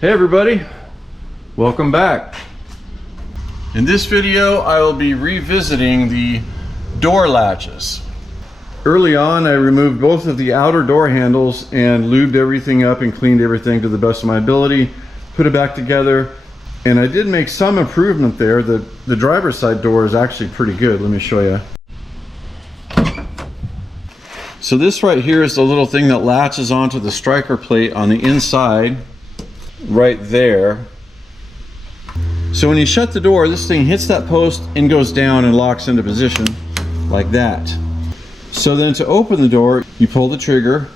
Hey everybody, welcome back. In this video I will be revisiting the door latches. Early on I removed both of the outer door handles and lubed everything up and cleaned everything to the best of my ability, put it back together, and I did make some improvement there. The driver's side door is actually pretty good. Let me show you. So this right here is the little thing that latches onto the striker plate on the inside right there. So when you shut the door, this thing hits that post and goes down and locks into position like that. So then to open the door, you pull the trigger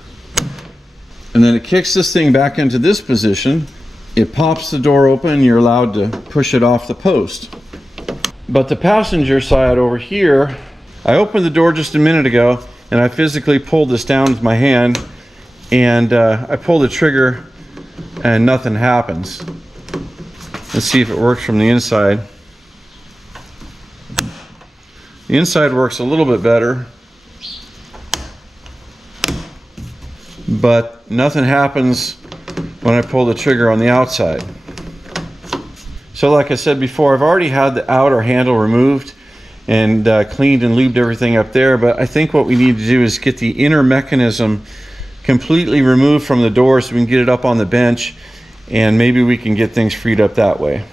and then it kicks this thing back into this position. It pops the door open, you're allowed to push it off the post. But the passenger side over here, I opened the door just a minute ago and I physically pulled this down with my hand and I pull the trigger and nothing happens. Let's see if it works from the inside. The inside works a little bit better, but nothing happens when I pull the trigger on the outside. So like I said before, I've already had the outer handle removed and cleaned and lubed everything up there, but I think what we need to do is get the inner mechanism completely removed from the door so we can get it up on the bench and maybe we can get things freed up that way.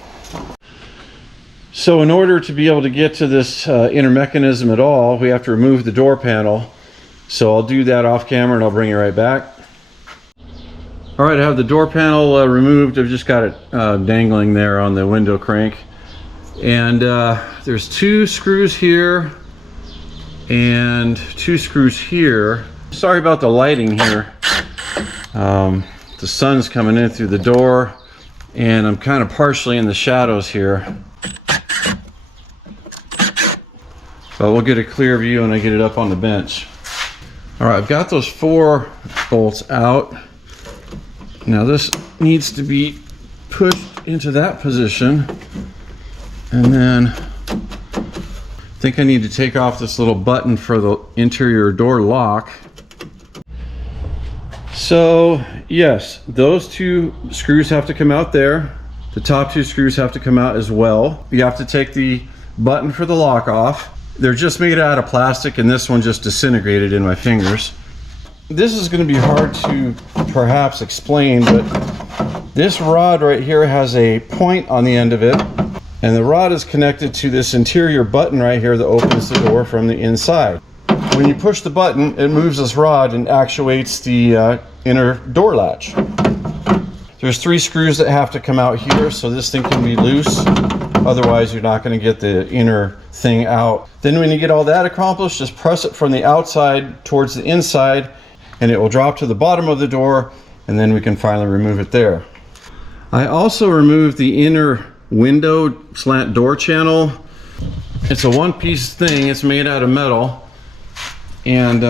So in order to be able to get to this inner mechanism at all, we have to remove the door panel. So I'll do that off camera and I'll bring it right back. All right, I have the door panel removed. I've just got it dangling there on the window crank. And there's 2 screws here and 2 screws here. Sorry about the lighting here. The sun's coming in through the door and I'm kind of partially in the shadows here. But we'll get a clear view when I get it up on the bench. All right, I've got those 4 bolts out. Now this needs to be pushed into that position. And then I think I need to take off this little button for the interior door lock. So yes, those 2 screws have to come out there. The top 2 screws have to come out as well. You have to take the button for the lock off. They're just made out of plastic and this one just disintegrated in my fingers. This is going to be hard to perhaps explain, but this rod right here has a point on the end of it, and the rod is connected to this interior button right here that opens the door from the inside. When you push the button, it moves this rod and actuates the inner door latch. There's 3 screws that have to come out here so this thing can be loose. Otherwise, you're not going to get the inner thing out. Then when you get all that accomplished, just press it from the outside towards the inside and it will drop to the bottom of the door and then we can finally remove it there. I also removed the inner window slant door channel. It's a one-piece thing. It's made out of metal. And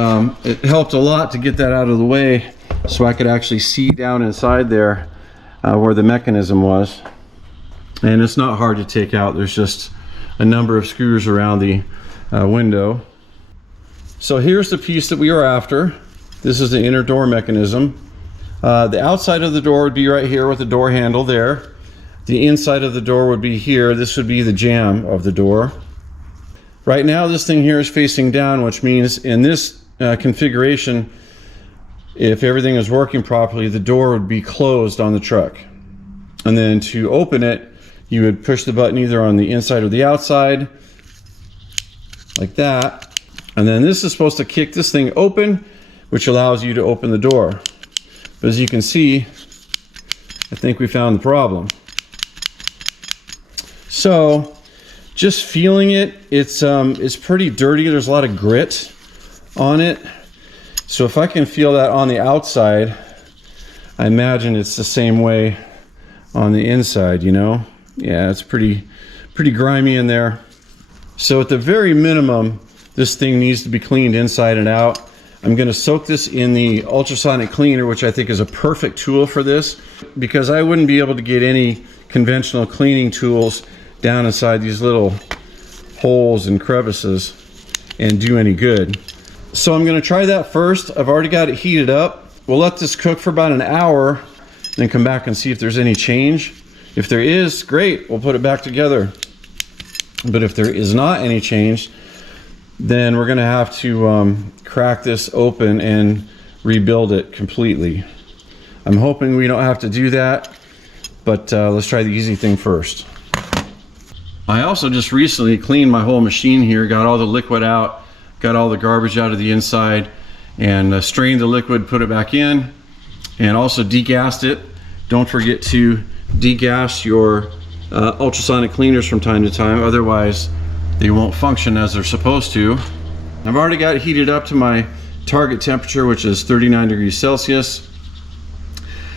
it helped a lot to get that out of the way so I could actually see down inside there where the mechanism was. And it's not hard to take out. There's just a number of screws around the window. So here's the piece that we are after. This is the inner door mechanism. The outside of the door would be right here with the door handle there. The inside of the door would be here. This would be the jamb of the door. Right now this thing here is facing down, which means in this configuration, if everything is working properly, the door would be closed on the truck. And then to open it, you would push the button either on the inside or the outside, like that. And then this is supposed to kick this thing open, which allows you to open the door. But as you can see, I think we found the problem. So just feeling it, it's pretty dirty. There's a lot of grit on it. So if I can feel that on the outside, I imagine it's the same way on the inside, you know? Yeah, it's pretty grimy in there. So at the very minimum, this thing needs to be cleaned inside and out. I'm going to soak this in the ultrasonic cleaner, which I think is a perfect tool for this, because I wouldn't be able to get any conventional cleaning tools down inside these little holes and crevices and do any good. So I'm going to try that first. I've already got it heated up. We'll let this cook for about an hour then come back and see if there's any change. If there is, great, we'll put it back together. But if there is not any change, then we're gonna have to crack this open and rebuild it completely. I'm hoping we don't have to do that, but let's try the easy thing first. I also just recently cleaned my whole machine here, got all the liquid out, got all the garbage out of the inside, and strained the liquid, put it back in, and also degassed it. Don't forget to degas your ultrasonic cleaners from time to time, otherwise they won't function as they're supposed to. I've already got it heated up to my target temperature, which is 39 degrees Celsius.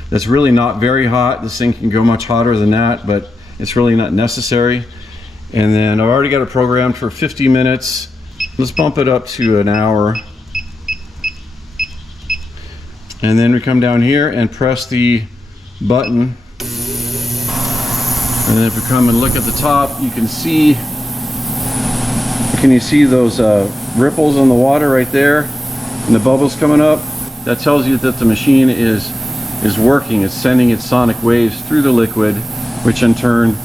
That's really not very hot. This thing can go much hotter than that, but it's really not necessary. And then I've already got it programmed for 50 minutes. Let's bump it up to an hour. And then we come down here and press the button. And then if we come and look at the top, you can see, can you see those ripples in the water right there and the bubbles coming up? That tells you that the machine is working. It's sending its sonic waves through the liquid, which in turn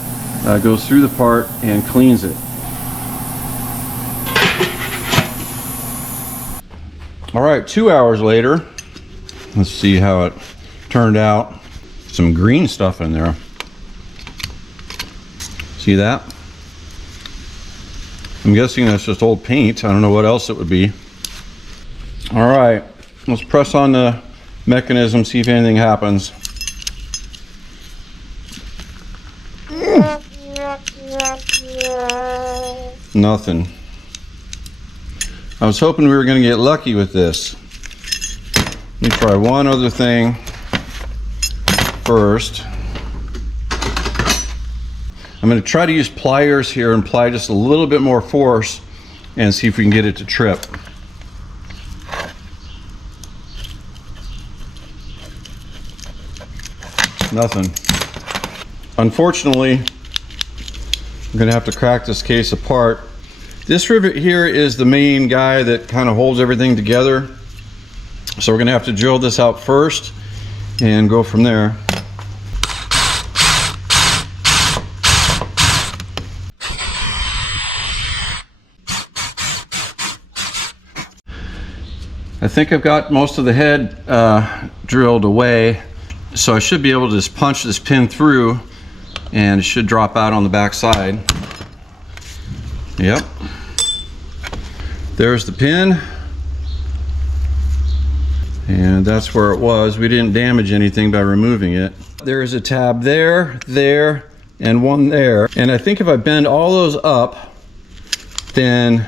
goes through the part and cleans it. All right, 2 hours later, let's see how it turned out. Some green stuff in there. See that? I'm guessing that's just old paint. I don't know what else it would be. All right, let's press on the mechanism, see if anything happens. Nothing. I was hoping we were going to get lucky with this. Let me try one other thing first. I'm going to try to use pliers here and apply just a little bit more force and see if we can get it to trip. Nothing. Unfortunately, I'm going to have to crack this case apart. This rivet here is the main guy that kind of holds everything together. So we're going to have to drill this out first and go from there. I think I've got most of the head drilled away, so I should be able to just punch this pin through and it should drop out on the back side. Yep. There's the pin. And that's where it was. We didn't damage anything by removing it. There's a tab there, there, and one there. And I think if I bend all those up, then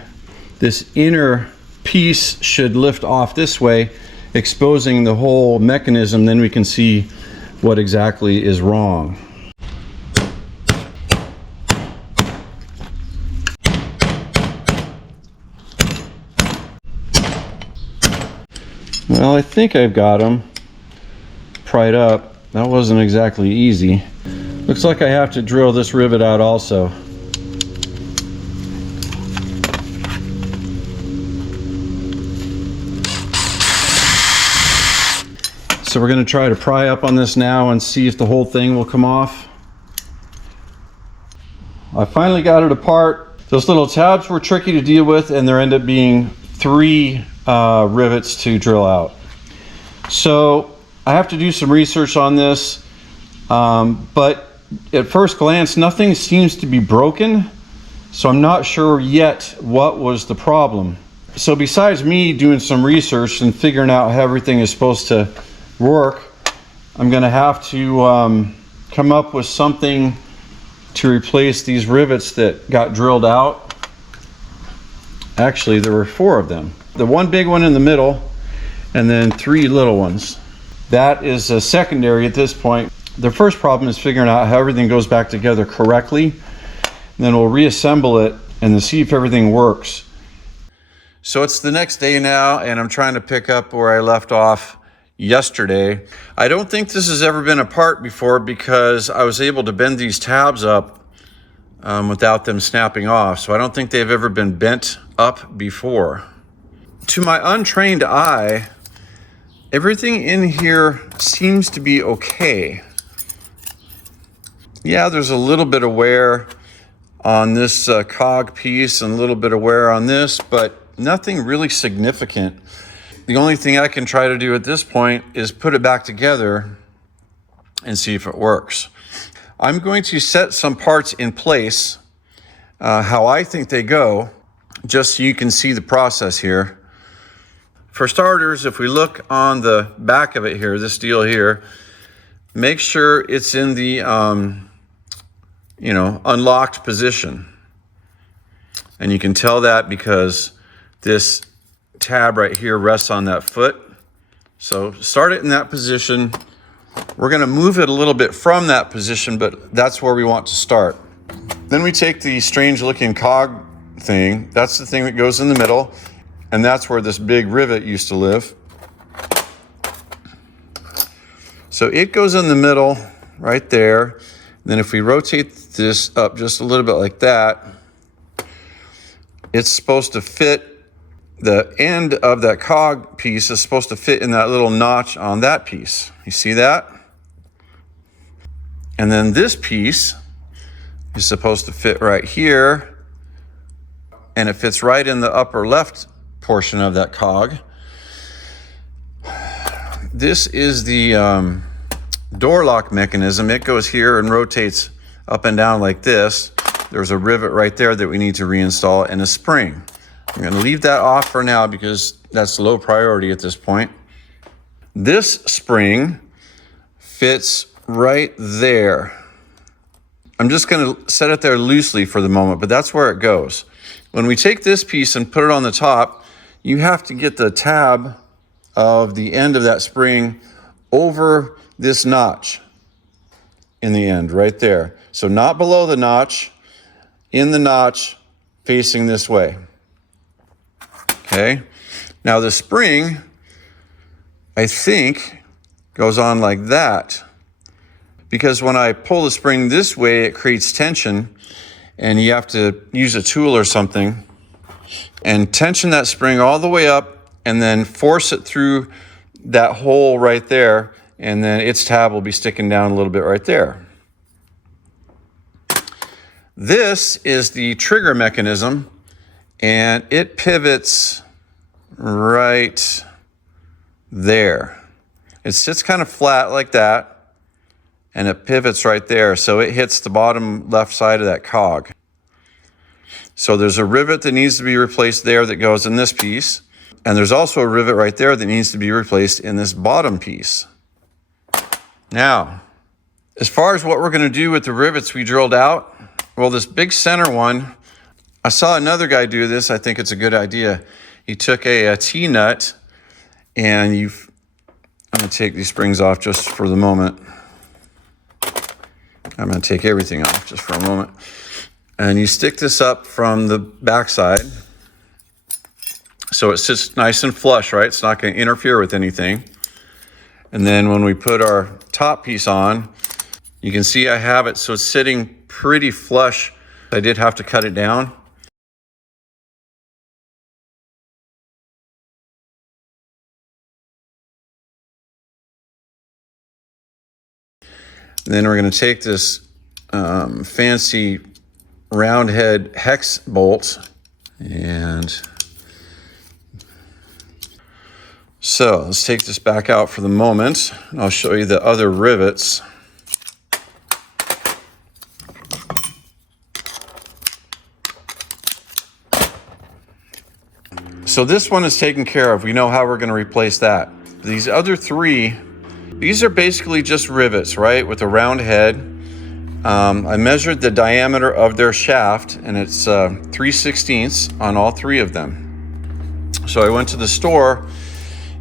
this inner piece should lift off this way, exposing the whole mechanism. Then we can see what exactly is wrong. Well, I think I've got them pried up. That wasn't exactly easy. Looks like I have to drill this rivet out also. So we're going to try to pry up on this now and see if the whole thing will come off. I finally got it apart. Those little tabs were tricky to deal with, and there ended up being 3 rivets to drill out. So I have to do some research on this, but at first glance nothing seems to be broken, so I'm not sure yet what was the problem. So besides me doing some research and figuring out how everything is supposed to work, I'm gonna have to come up with something to replace these rivets that got drilled out. Actually, there were 4 of them. The one big one in the middle, and then 3 little ones. That is a secondary at this point. The first problem is figuring out how everything goes back together correctly. And then we'll reassemble it and then see if everything works. So it's the next day now, and I'm trying to pick up where I left off yesterday. I don't think this has ever been apart before because I was able to bend these tabs up without them snapping off. So I don't think they've ever been bent up before. To my untrained eye, Everything in here seems to be okay. Yeah, there's a little bit of wear on this cog piece and a little bit of wear on this, but nothing really significant. The only thing I can try to do at this point is put it back together and see if it works. I'm going to set some parts in place, how I think they go, just so you can see the process here. For starters, if we look on the back of it here, this deal here, make sure it's in the unlocked position. And you can tell that because this tab right here rests on that foot. So start it in that position. We're going to move it a little bit from that position, but that's where we want to start. Then we take the strange looking cog thing. That's the thing that goes in the middle. And that's where this big rivet used to live. So it goes in the middle right there. Then if we rotate this up just a little bit like that, it's supposed to fit, the end of that cog piece is supposed to fit in that little notch on that piece. You see that? And then this piece is supposed to fit right here, and it fits right in the upper left portion of that cog. This is the door lock mechanism. It goes here and rotates up and down like this. There's a rivet right there that we need to reinstall and a spring. I'm going to leave that off for now because that's low priority at this point. This spring fits right there. I'm just going to set it there loosely for the moment, but that's where it goes. When we take this piece and put it on the top, you have to get the tab of the end of that spring over this notch in the end right there. So not below the notch, in the notch facing this way. Okay. Now the spring, I think, goes on like that, because when I pull the spring this way, it creates tension, and you have to use a tool or something and tension that spring all the way up and then force it through that hole right there, and then its tab will be sticking down a little bit right there. This is the trigger mechanism, and it pivots right there. It sits kind of flat like that, and it pivots right there, so it hits the bottom left side of that cog. So there's a rivet that needs to be replaced there that goes in this piece, and there's also a rivet right there that needs to be replaced in this bottom piece. Now, as far as what we're going to do with the rivets we drilled out, well, this big center one, I saw another guy do this. I think it's a good idea. He took a T-nut, and I'm going to take these springs off just for the moment. I'm going to take everything off just for a moment. And you stick this up from the backside so it sits nice and flush, right? It's not going to interfere with anything. And then when we put our top piece on, you can see I have it so it's sitting pretty flush. I did have to cut it down. And then we're going to take this fancy round head hex bolt, and so let's take this back out for the moment. I'll show you the other rivets. So this one is taken care of. We know how we're going to replace that. These other three, these are basically just rivets, right, with a round head. I measured the diameter of their shaft, and it's 3/16 on all three of them. So I went to the store,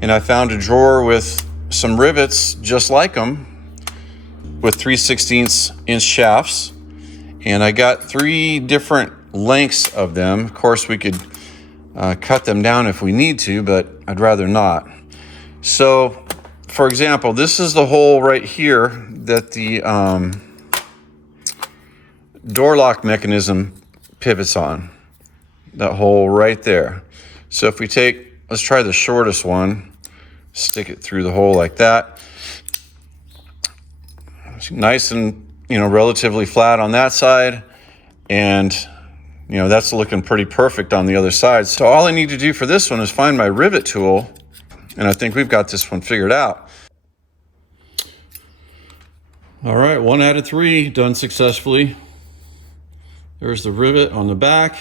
and I found a drawer with some rivets just like them, with 3/16" shafts, and I got 3 different lengths of them. Of course, we could cut them down if we need to, but I'd rather not. So, for example, this is the hole right here that the door lock mechanism pivots on. That hole right there. So if we take, let's try the shortest one, Stick it through the hole like that. It's nice and, relatively flat on that side. And, that's looking pretty perfect on the other side. So all I need to do for this one is find my rivet tool. And I think we've got this one figured out. All right, 1 out of 3 done successfully. There's the rivet on the back.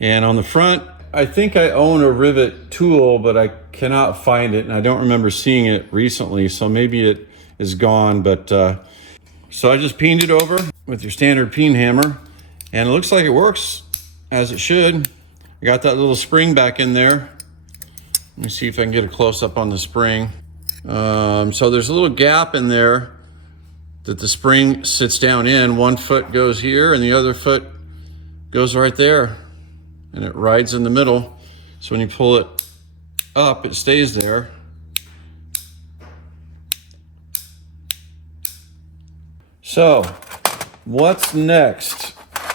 And on the front, I think I own a rivet tool, but I cannot find it. And I don't remember seeing it recently, so maybe it is gone. But so I just peened it over with your standard peen hammer. And it looks like it works as it should. I got that little spring back in there. Let me see if I can get a close up on the spring. So there's a little gap in there that the spring sits down in. One foot goes here and the other foot goes right there. And it rides in the middle. So when you pull it up, it stays there. So what's next?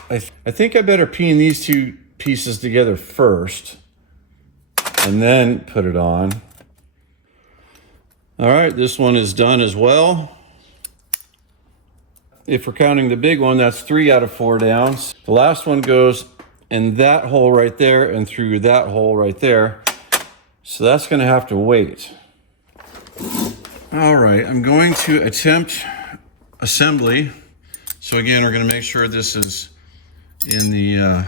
I think I better peen these 2 pieces together first and then put it on. All right, this one is done as well. If we're counting the big one, that's 3 out of 4 down. The last one goes in that hole right there and through that hole right there. So that's gonna have to wait. All right, I'm going to attempt assembly. So again, we're gonna make sure this is in the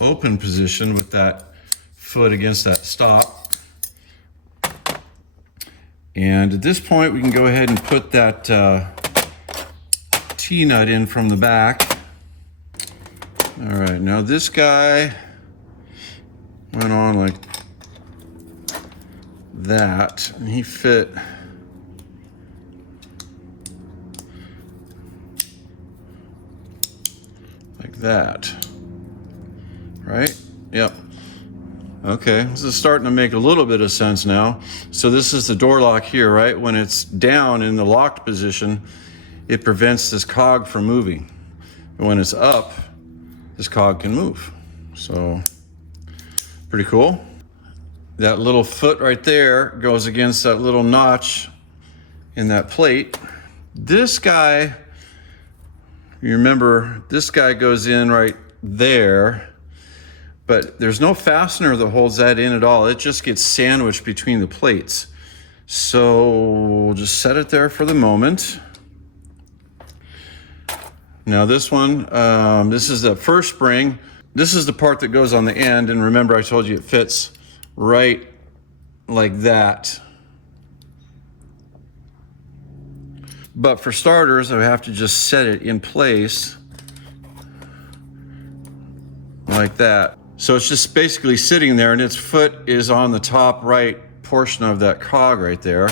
open position with that foot against that stop. And at this point, we can go ahead and put that T-nut in from the back. All right, now this guy went on like that, and he fit like that, right? Yep. Okay, this is starting to make a little bit of sense now. So this is the door lock here, right? When it's down in the locked position, it prevents this cog from moving. And when it's up, this cog can move. So, pretty cool. That little foot right there goes against that little notch in that plate. This guy, you remember, this guy goes in right there, but there's no fastener that holds that in at all. It just gets sandwiched between the plates. So we'll just set it there for the moment. Now this one, this is the first spring. This is the part that goes on the end. And remember, I told you it fits right like that. But for starters, I have to just set it in place like that. So it's just basically sitting there and its foot is on the top right portion of that cog right there.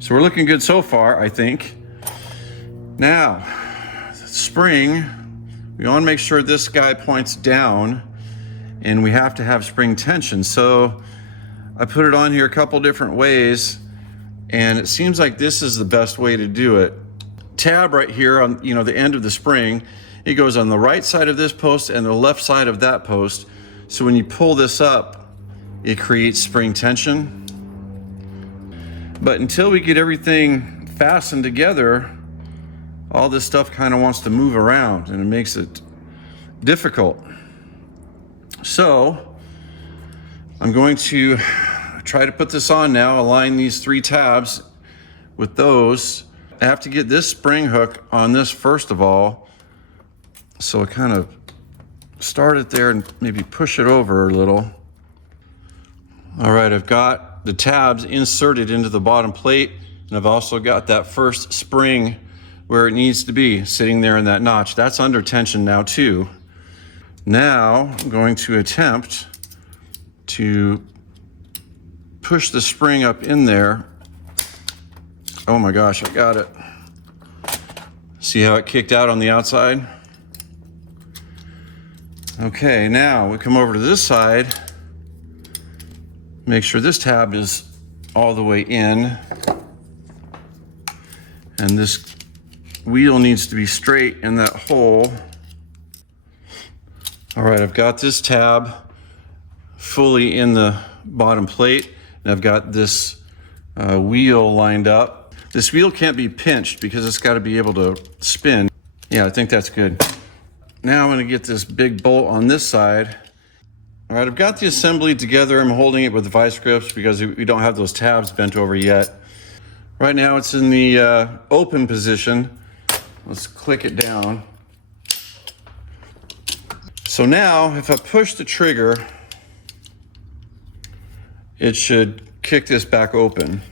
So we're looking good so far, I think. Now, the spring, we want to make sure this guy points down and we have to have spring tension. So I put it on here a couple different ways and it seems like this is the best way to do it. Tab right here on the end of the spring, it goes on the right side of this post and the left side of that post. So when you pull this up, it creates spring tension. But until we get everything fastened together, all this stuff kind of wants to move around and it makes it difficult. So I'm going to try to put this on now, align these 3 tabs with those. I have to get this spring hook on this first of all. So I kind of start it there and maybe push it over a little. All right, I've got the tabs inserted into the bottom plate, and I've also got that first spring where it needs to be, sitting there in that notch. That's under tension now too. Now I'm going to attempt to push the spring up in there. Oh my gosh, I got it. See how it kicked out on the outside? Okay, now we come over to this side, make sure this tab is all the way in, and this wheel needs to be straight in that hole. All right, I've got this tab fully in the bottom plate, and I've got this wheel lined up. This wheel can't be pinched because it's got to be able to spin. Yeah, I think that's good. Now I'm going to get this big bolt on this side. All right, I've got the assembly together. I'm holding it with the vice grips because we don't have those tabs bent over yet. Right now it's in the open position. Let's click it down. So now if I push the trigger, it should kick this back open,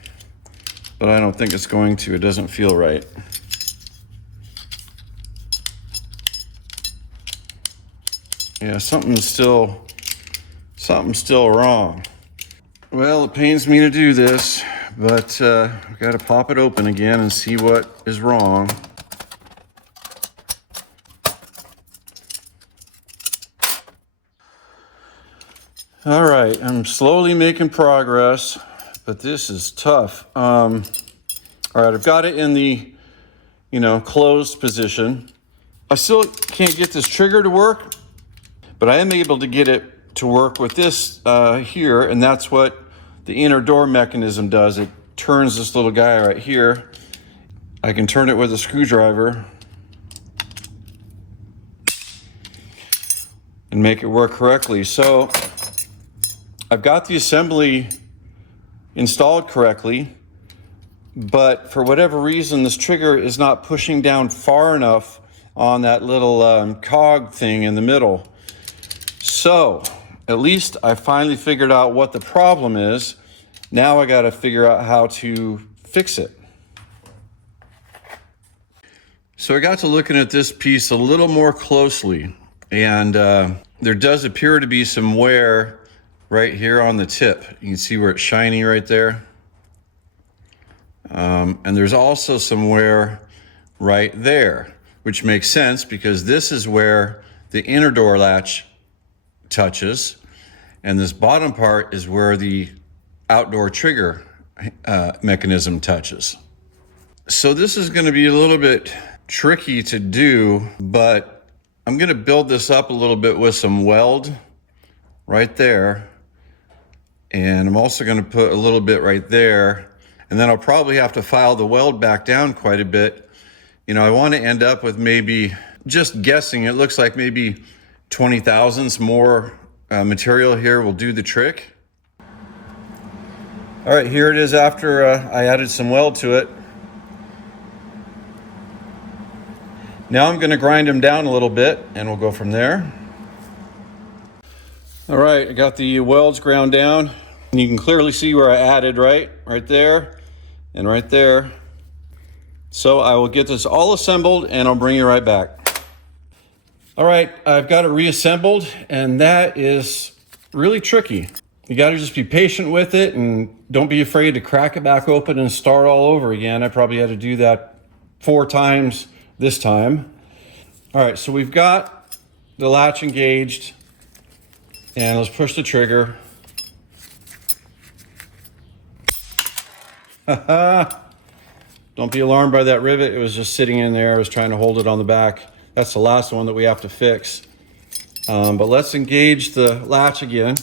but I don't think it's going to. It doesn't feel right. Yeah, something's still wrong. Well, it pains me to do this, but I've got to pop it open again and see what is wrong. All right, I'm slowly making progress, but this is tough. All right, I've got it in the, closed position. I still can't get this trigger to work, but I am able to get it to work with this here, and that's what the inner door mechanism does. It turns this little guy right here. I can turn it with a screwdriver and make it work correctly. So I've got the assembly installed correctly, but for whatever reason, this trigger is not pushing down far enough on that little cog thing in the middle. So at least I finally figured out what the problem is. Now I got to figure out how to fix it. So I got to looking at this piece a little more closely, and there does appear to be some wear right here on the tip. You can see where it's shiny right there. And there's also some wear right there, which makes sense because this is where the inner door latch touches, and this bottom part is where the outdoor trigger mechanism touches. So this is going to be a little bit tricky to do, but I'm going to build this up a little bit with some weld right there. And I'm also going to put a little bit right there. And then I'll probably have to file the weld back down quite a bit. I want to end up with maybe, just guessing, it looks like maybe 20 thousandths more material here will do the trick. All right, here it is after I added some weld to it. Now I'm going to grind them down a little bit and we'll go from there. All right, I got the welds ground down. And you can clearly see where I added right there and right there. So I will get this all assembled and I'll bring you right back. All right, I've got it reassembled, and that is really tricky. You got to just be patient with it and don't be afraid to crack it back open and start all over again. I probably had to do that 4 times this time. All right, so we've got the latch engaged, and let's push the trigger. Don't be alarmed by that rivet. It was just sitting in there. I was trying to hold it on the back. That's the last one that we have to fix. But let's engage the latch again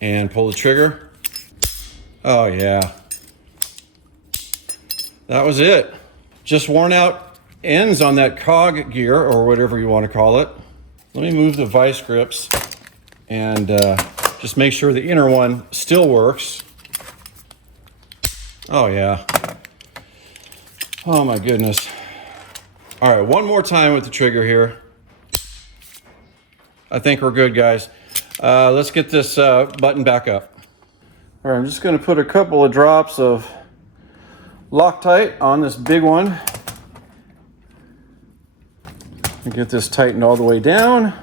and pull the trigger. Oh yeah, that was it. Just worn out ends on that cog gear, or whatever you want to call it. Let me move the vice grips and just make sure the inner one still works. Oh yeah. Oh my goodness. All right, one more time with the trigger here. I think we're good, guys. Let's get this button back up. All right, I'm just gonna put a couple of drops of Loctite on this big one and get this tightened all the way down.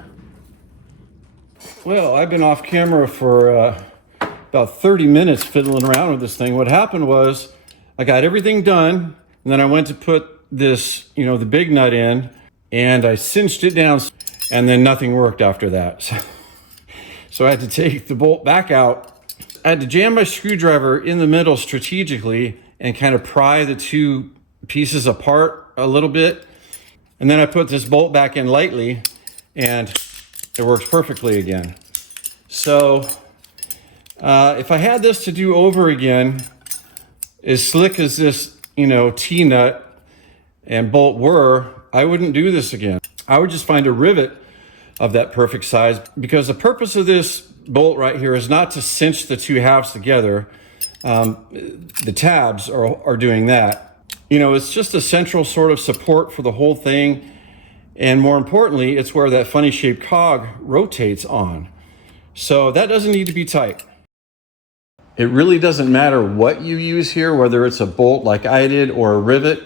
Well, I've been off camera for about 30 minutes fiddling around with this thing. What happened was I got everything done, and then I went to put this, the big nut in, and I cinched it down, and then nothing worked after that. So I had to take the bolt back out. I had to jam my screwdriver in the middle strategically and kind of pry the two pieces apart a little bit. And then I put this bolt back in lightly, and it works perfectly again. So If I had this to do over again, as slick as this, T-nut and bolt were, I wouldn't do this again. I would just find a rivet of that perfect size, because the purpose of this bolt right here is not to cinch the two halves together. The tabs are doing that. It's just a central sort of support for the whole thing. And more importantly, it's where that funny shaped cog rotates on. So that doesn't need to be tight. It really doesn't matter what you use here, whether it's a bolt like I did or a rivet,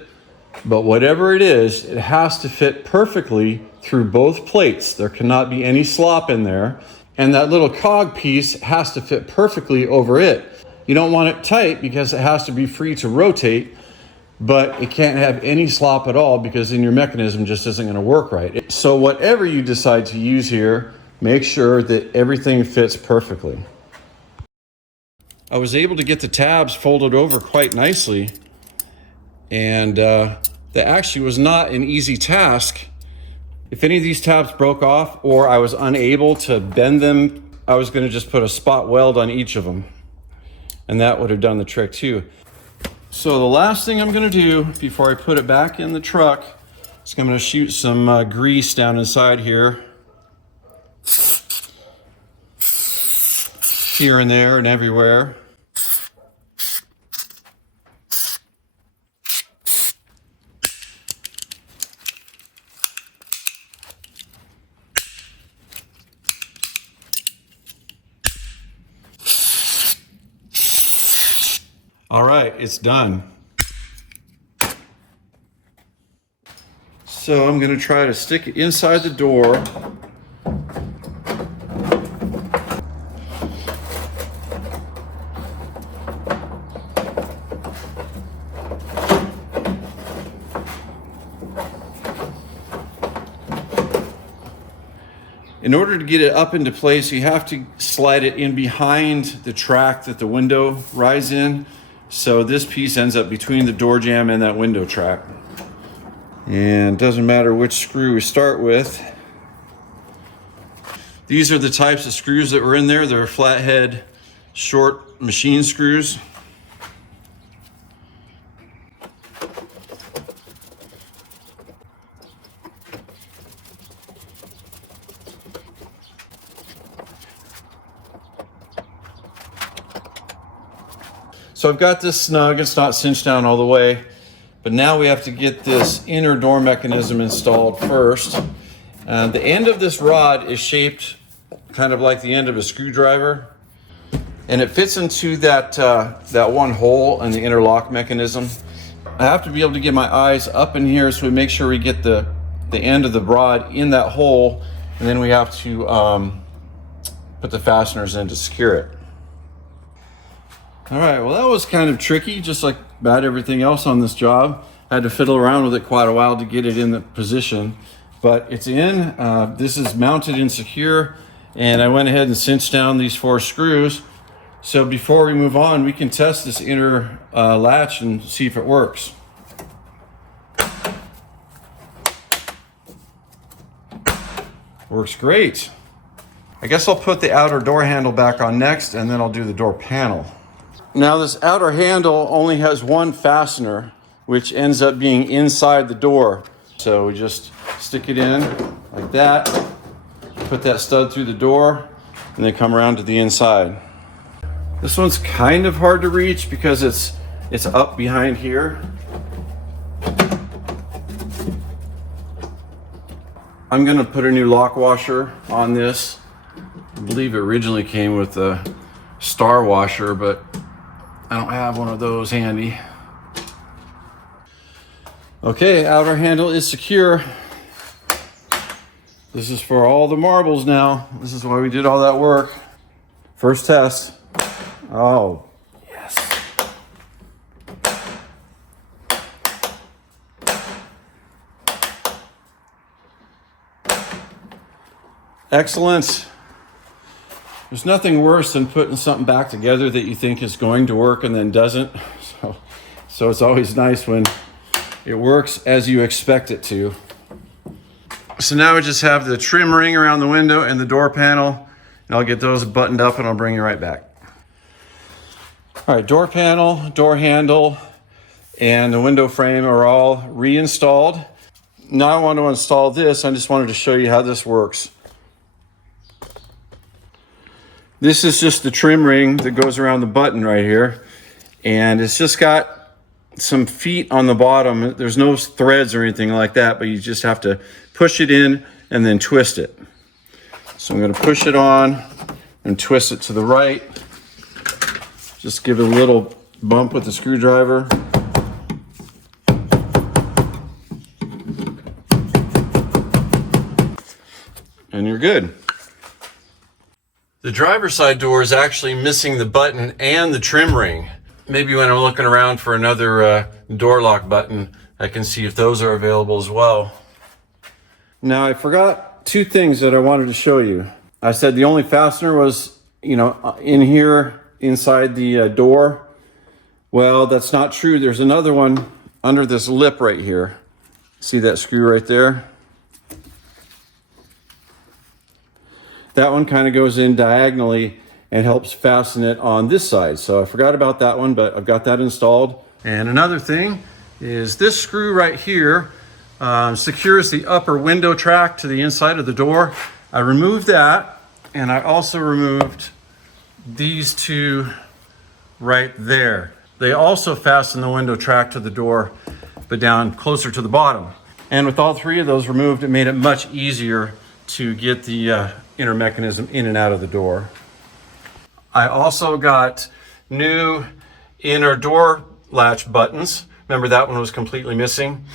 but whatever it is, it has to fit perfectly through both plates. There cannot be any slop in there. And that little cog piece has to fit perfectly over it. You don't want it tight because it has to be free to rotate, but it can't have any slop at all because then your mechanism just isn't going to work right. So whatever you decide to use here, make sure that everything fits perfectly. I was able to get the tabs folded over quite nicely, and that actually was not an easy task. If any of these tabs broke off or I was unable to bend them, I was going to just put a spot weld on each of them, and that would have done the trick too. So the last thing I'm going to do before I put it back in the truck is I'm going to shoot some grease down inside here and there and everywhere. All right, it's done. So I'm going to try to stick it inside the door. In order to get it up into place, you have to slide it in behind the track that the window rides in. So this piece ends up between the door jamb and that window track. And it doesn't matter which screw we start with. These are the types of screws that were in there. They're flathead, short machine screws. So I've got this snug, it's not cinched down all the way, but now we have to get this inner door mechanism installed first. The end of this rod is shaped kind of like the end of a screwdriver, and it fits into that one hole in the interlock mechanism. I have to be able to get my eyes up in here so we make sure we get the end of the rod in that hole, and then we have to put the fasteners in to secure it. All right, well, that was kind of tricky, just like about everything else on this job. I had to fiddle around with it quite a while to get it in the position, but it's in. This is mounted and secure, and I went ahead and cinched down these 4 screws. So before we move on, we can test this inner latch and see if it works. Works great. I guess I'll put the outer door handle back on next, and then I'll do the door panel. Now this outer handle only has one fastener, which ends up being inside the door. So we just stick it in like that, put that stud through the door, and then come around to the inside. This one's kind of hard to reach because it's up behind here. I'm gonna put a new lock washer on this. I believe it originally came with a star washer, but I don't have one of those handy. Okay, outer handle is secure. This is for all the marbles now. This is why we did all that work. First test. Oh, yes. Excellent. There's nothing worse than putting something back together that you think is going to work and then doesn't. So it's always nice when it works as you expect it to. So now we just have the trim ring around the window and the door panel, and I'll get those buttoned up and I'll bring you right back. All right, door panel, door handle, and the window frame are all reinstalled. Now I want to install this. I just wanted to show you how this works. This is just the trim ring that goes around the button right here. And it's just got some feet on the bottom. There's no threads or anything like that, but you just have to push it in and then twist it. So I'm going to push it on and twist it to the right. Just give it a little bump with the screwdriver. And you're good. The driver's side door is actually missing the button and the trim ring. Maybe when I'm looking around for another door lock button, I can see if those are available as well. Now I forgot two things that I wanted to show you. I said the only fastener was, in here inside the door. Well, that's not true. There's another one under this lip right here. See that screw right there? That one kind of goes in diagonally and helps fasten it on this side. So I forgot about that one, but I've got that installed. And another thing is this screw right here secures the upper window track to the inside of the door. I removed that, and I also removed these two right there. They also fasten the window track to the door, but down closer to the bottom. And with all three of those removed, it made it much easier to get the inner mechanism in and out of the door. I also got new inner door latch buttons. Remember that one was completely missing.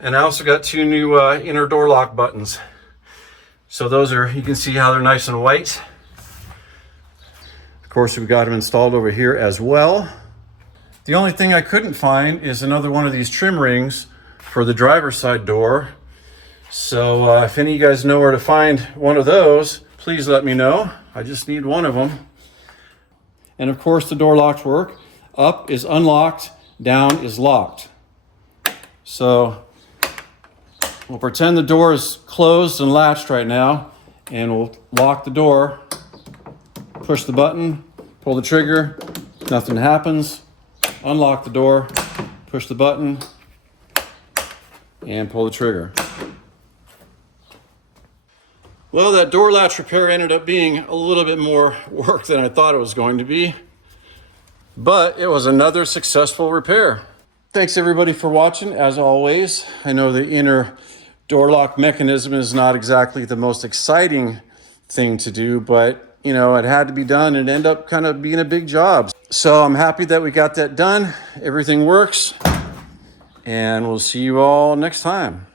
And I also got two new inner door lock buttons. So those are, you can see how they're nice and white. Of course, we've got them installed over here as well. The only thing I couldn't find is another one of these trim rings for the driver's side door. So if any of you guys know where to find one of those, please let me know. I just need one of them. And of course the door locks work. Up is unlocked, down is locked. So we'll pretend the door is closed and latched right now, and we'll lock the door, push the button, pull the trigger, nothing happens. Unlock the door, push the button, and pull the trigger. Well, that door latch repair ended up being a little bit more work than I thought it was going to be, but it was another successful repair. Thanks everybody for watching. As always, I know the inner door lock mechanism is not exactly the most exciting thing to do, but it had to be done and ended up kind of being a big job. So I'm happy that we got that done. Everything works, and we'll see you all next time.